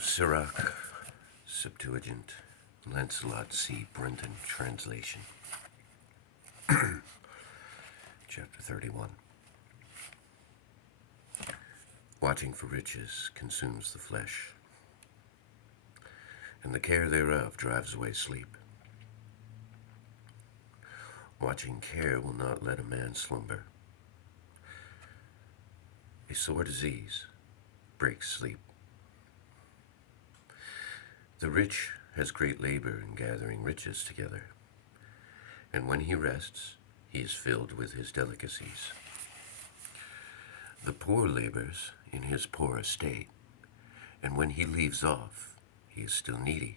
Sirach, Septuagint, Lancelot C. Brenton translation. Chapter 31. Watching for riches consumes the flesh, and the care thereof drives away sleep. Watching care will not let a man slumber. A sore disease breaks sleep. The rich has great labor in gathering riches together, and when he rests, he is filled with his delicacies. The poor labors in his poor estate, and when he leaves off, he is still needy.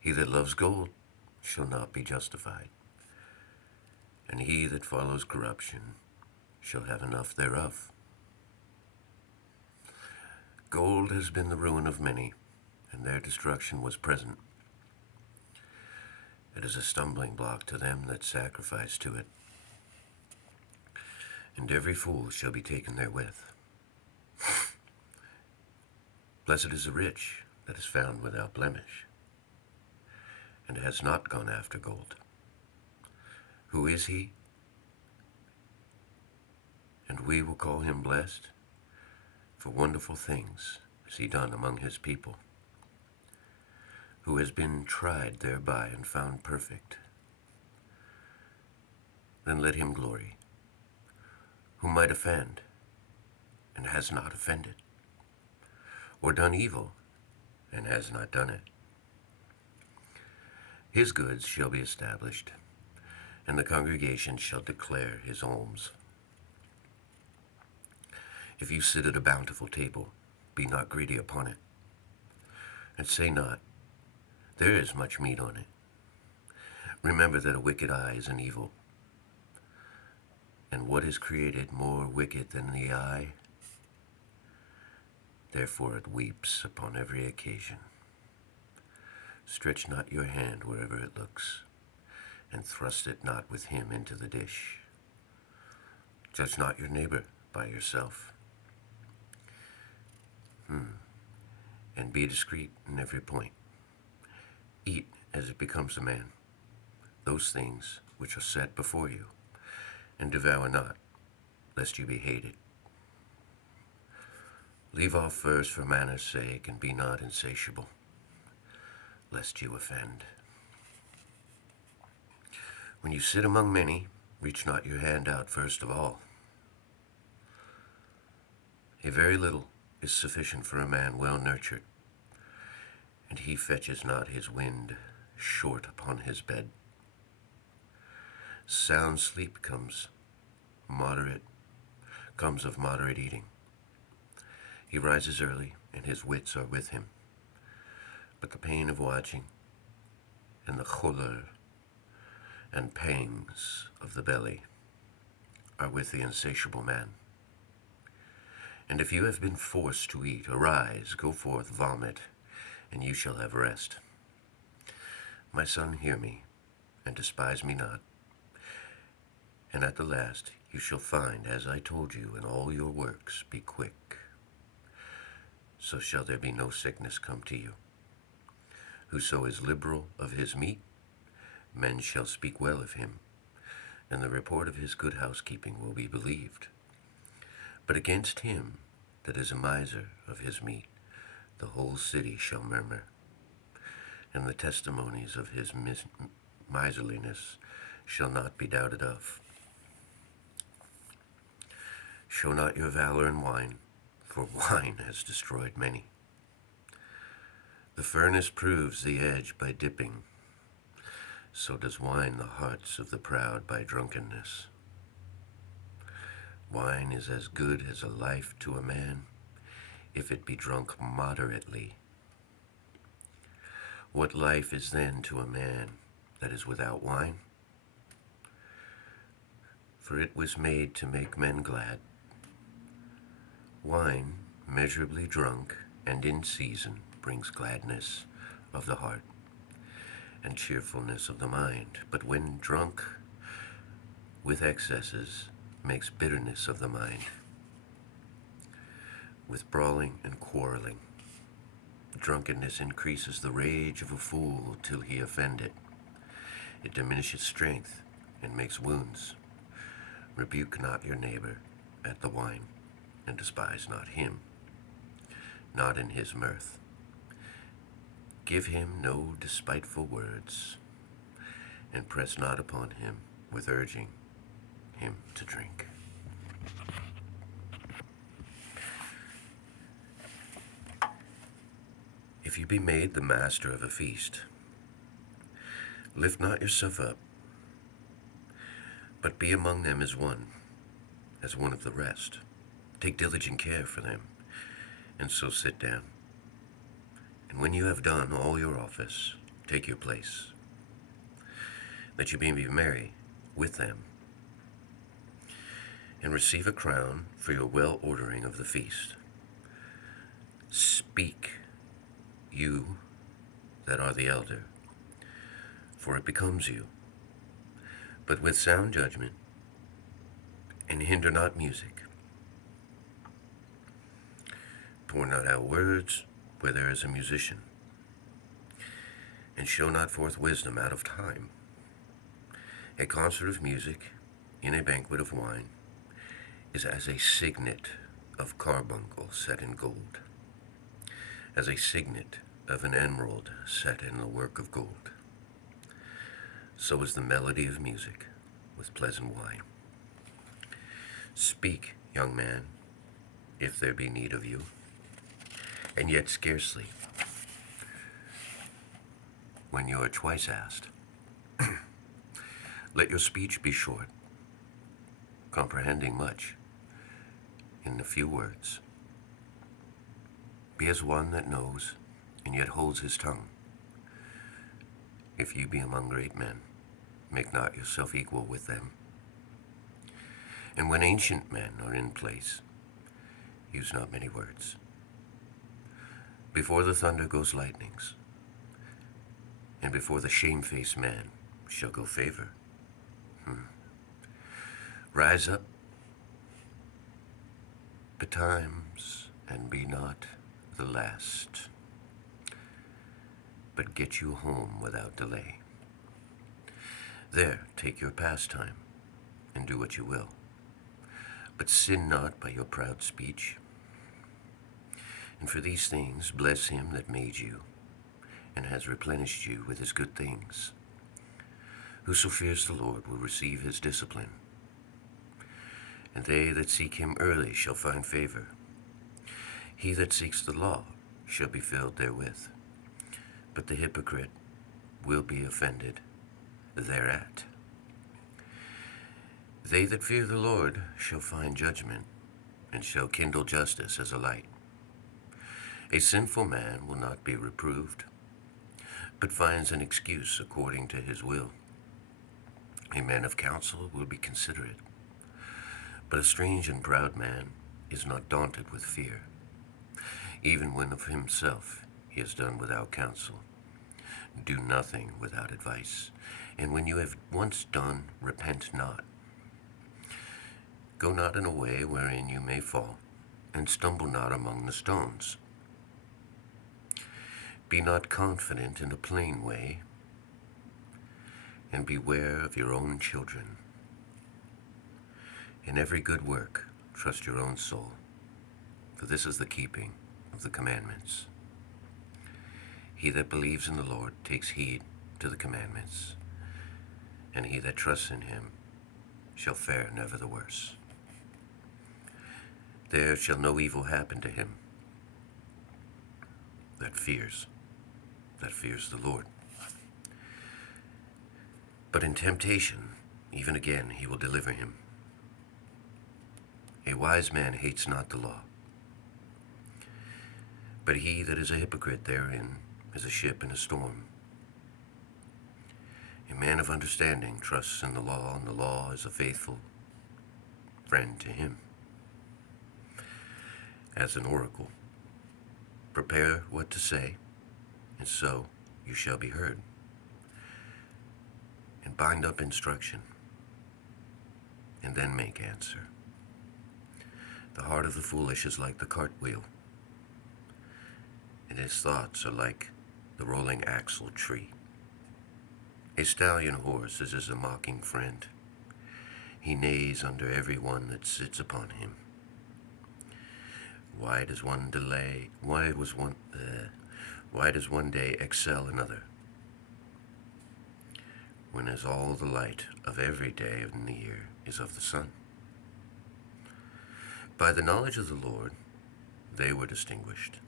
He that loves gold shall not be justified, and he that follows corruption shall have enough thereof. Gold has been the ruin of many, and their destruction was present. It is a stumbling block to them that sacrifice to it, and every fool shall be taken therewith. Blessed is the rich that is found without blemish, and has not gone after gold. Who is he? And we will call him blessed, for wonderful things has he done among his people, who has been tried thereby and found perfect. Then let him glory, who might offend, and has not offended, or done evil, and has not done it. His goods shall be established, and the congregation shall declare his alms. If you sit at a bountiful table, be not greedy upon it, and say not, there is much meat on it. Remember that a wicked eye is an evil, and what is created more wicked than the eye? Therefore it weeps upon every occasion. Stretch not your hand wherever it looks, and thrust it not with him into the dish. Judge not your neighbor by yourself. And be discreet in every point. Eat as it becomes a man, those things which are set before you, and devour not, lest you be hated. Leave off first for manners' sake, and be not insatiable, lest you offend. When you sit among many, reach not your hand out first of all. A very little is sufficient for a man well nurtured, and he fetches not his wind short upon his bed. Sound sleep comes of moderate eating. He rises early, and his wits are with him. But the pain of watching, and the choler and pangs of the belly are with the insatiable man. And if you have been forced to eat, arise, go forth, vomit, and you shall have rest. My son, hear me, and despise me not. And at the last you shall find, as I told you, in all your works be quick. So shall there be no sickness come to you. Whoso is liberal of his meat, men shall speak well of him, and the report of his good housekeeping will be believed. But against him that is a miser of his meat, the whole city shall murmur, and the testimonies of his miserliness shall not be doubted of. Show not your valor in wine, for wine has destroyed many. The furnace proves the edge by dipping, so does wine the hearts of the proud by drunkenness. Wine is as good as a life to a man, if it be drunk moderately. What life is then to a man that is without wine? For it was made to make men glad. Wine, measurably drunk and in season, brings gladness of the heart and cheerfulness of the mind, but when drunk with excesses, makes bitterness of the mind. with brawling and quarreling. Drunkenness increases the rage of a fool till he offend it. It diminishes strength and makes wounds. Rebuke not your neighbor at the wine, and despise not him, not in his mirth. Give him no despiteful words, and press not upon him with urging him to drink. If you be made the master of a feast, lift not yourself up, but be among them as one of the rest. Take diligent care for them, and so sit down. And when you have done all your office, take your place, that you may be merry with them, and receive a crown for your well-ordering of the feast. Speak, you that are the elder, for it becomes you, but with sound judgment, and hinder not music. Pour not out words where there is a musician, and show not forth wisdom out of time. A concert of music in a banquet of wine is as a signet of carbuncle set in gold, as a signet of an emerald set in the work of gold. So is the melody of music with pleasant wine. Speak, young man, if there be need of you, and yet scarcely, when you are twice asked. Let your speech be short, comprehending much in a few words. Be as one that knows, and yet holds his tongue. If you be among great men, make not yourself equal with them. And when ancient men are in place, use not many words. Before the thunder goes lightnings, and before the shamefaced man shall go favor. Rise up betimes, and be not the last, but get you home without delay. There take your pastime, and do what you will, but sin not by your proud speech. And for these things bless him that made you, and has replenished you with his good things. Whoso fears the Lord will receive his discipline, and they that seek him early shall find favor. He that seeks the law shall be filled therewith, but the hypocrite will be offended thereat. They that fear the Lord shall find judgment, and shall kindle justice as a light. A sinful man will not be reproved, but finds an excuse according to his will. A man of counsel will be considerate, but a strange and proud man is not daunted with fear. Even when of himself he has done without counsel. Do nothing without advice, and when you have once done, repent not. Go not in a way wherein you may fall, and stumble not among the stones. Be not confident in a plain way, and beware of your own children. In every good work, trust your own soul, for this is the keeping of the commandments. He that believes in the Lord takes heed to the commandments, and he that trusts in him shall fare never the worse. There shall no evil happen to him that fears the Lord. But in temptation, even again, he will deliver him. A wise man hates not the law, but he that is a hypocrite therein is a ship in a storm. A man of understanding trusts in the law, and the law is a faithful friend to him. As an oracle, prepare what to say, and so you shall be heard. And bind up instruction, and then make answer. The heart of the foolish is like the cartwheel, and his thoughts are like the rolling axle tree. A stallion horse is as a mocking friend. He neighs under every one that sits upon him. Why does one day excel another, when as all the light of every day in the year is of the sun? By the knowledge of the Lord they were distinguished,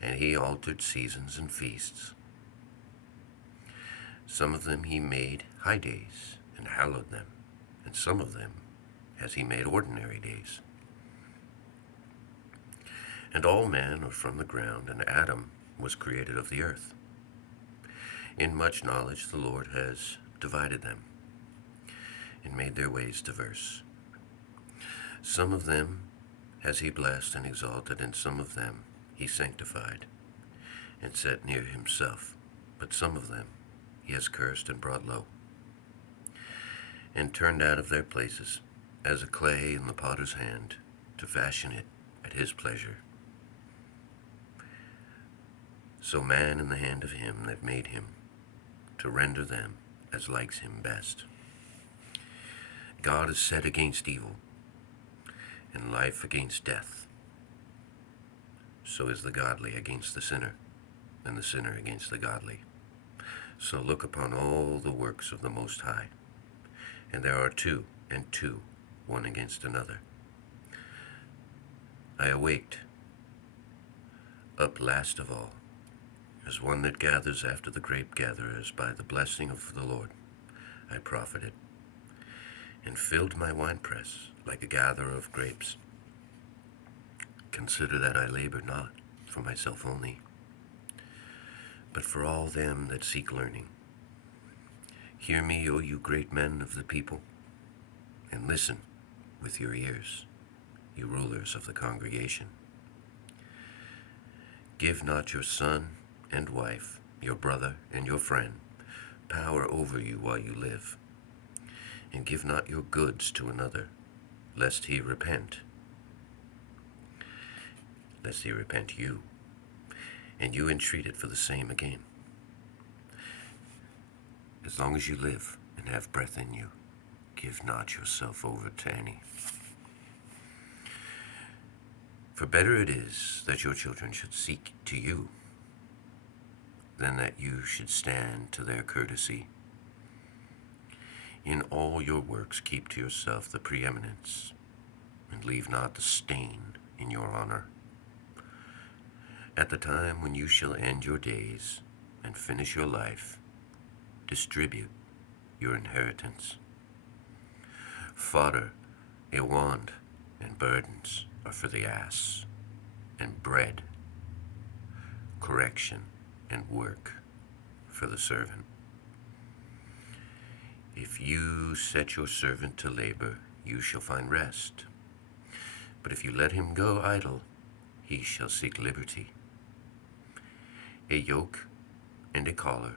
and he altered seasons and feasts. Some of them he made high days and hallowed them, and some of them has he made ordinary days. And all men are from the ground, and Adam was created of the earth. In much knowledge the Lord has divided them, and made their ways diverse. Some of them has he blessed and exalted, and some of them he sanctified, and set near himself. But some of them he has cursed and brought low, and turned out of their places, as a clay in the potter's hand, to fashion it at his pleasure. So man in the hand of him that made him, to render them as likes him best. God is set against evil, and life against death. So is the godly against the sinner, and the sinner against the godly. So look upon all the works of the Most High, and there are two, and two, one against another. I awaked, up last of all, as one that gathers after the grape gatherers. By the blessing of the Lord I profited, and filled my winepress like a gatherer of grapes. Consider that I labor not for myself only, but for all them that seek learning. Hear me, O you great men of the people, and listen with your ears, you rulers of the congregation. Give not your son and wife, your brother and your friend, power over you while you live, and give not your goods to another, lest he repent you, and you entreat it for the same again. As long as you live and have breath in you, give not yourself over to any. For better it is that your children should seek to you, than that you should stand to their courtesy. In all your works keep to yourself the preeminence, and leave not the stain in your honor. At the time when you shall end your days and finish your life, distribute your inheritance. Fodder, a wand, and burdens are for the ass, and bread, correction, and work for the servant. If you set your servant to labor, you shall find rest. But if you let him go idle, he shall seek liberty. A yoke and a collar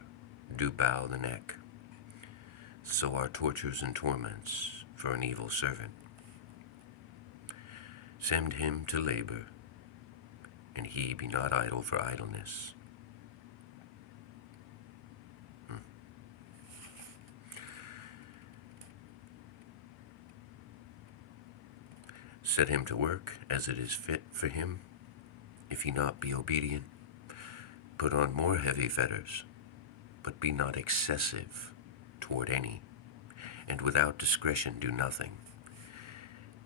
do bow the neck. So are tortures and torments for an evil servant. Send him to labor, and he be not idle for idleness. Set him to work as it is fit for him. If he not be obedient, put on more heavy fetters, but be not excessive toward any, and without discretion do nothing.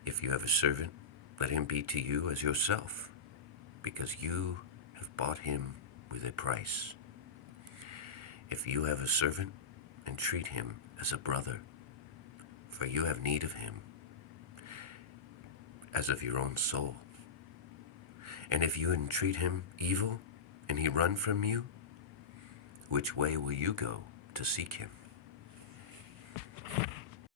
If you have a servant, let him be to you as yourself, because you have bought him with a price. If you have a servant, entreat him as a brother, for you have need of him, as of your own soul. And if you entreat him evil, and he run from you, which way will you go to seek him?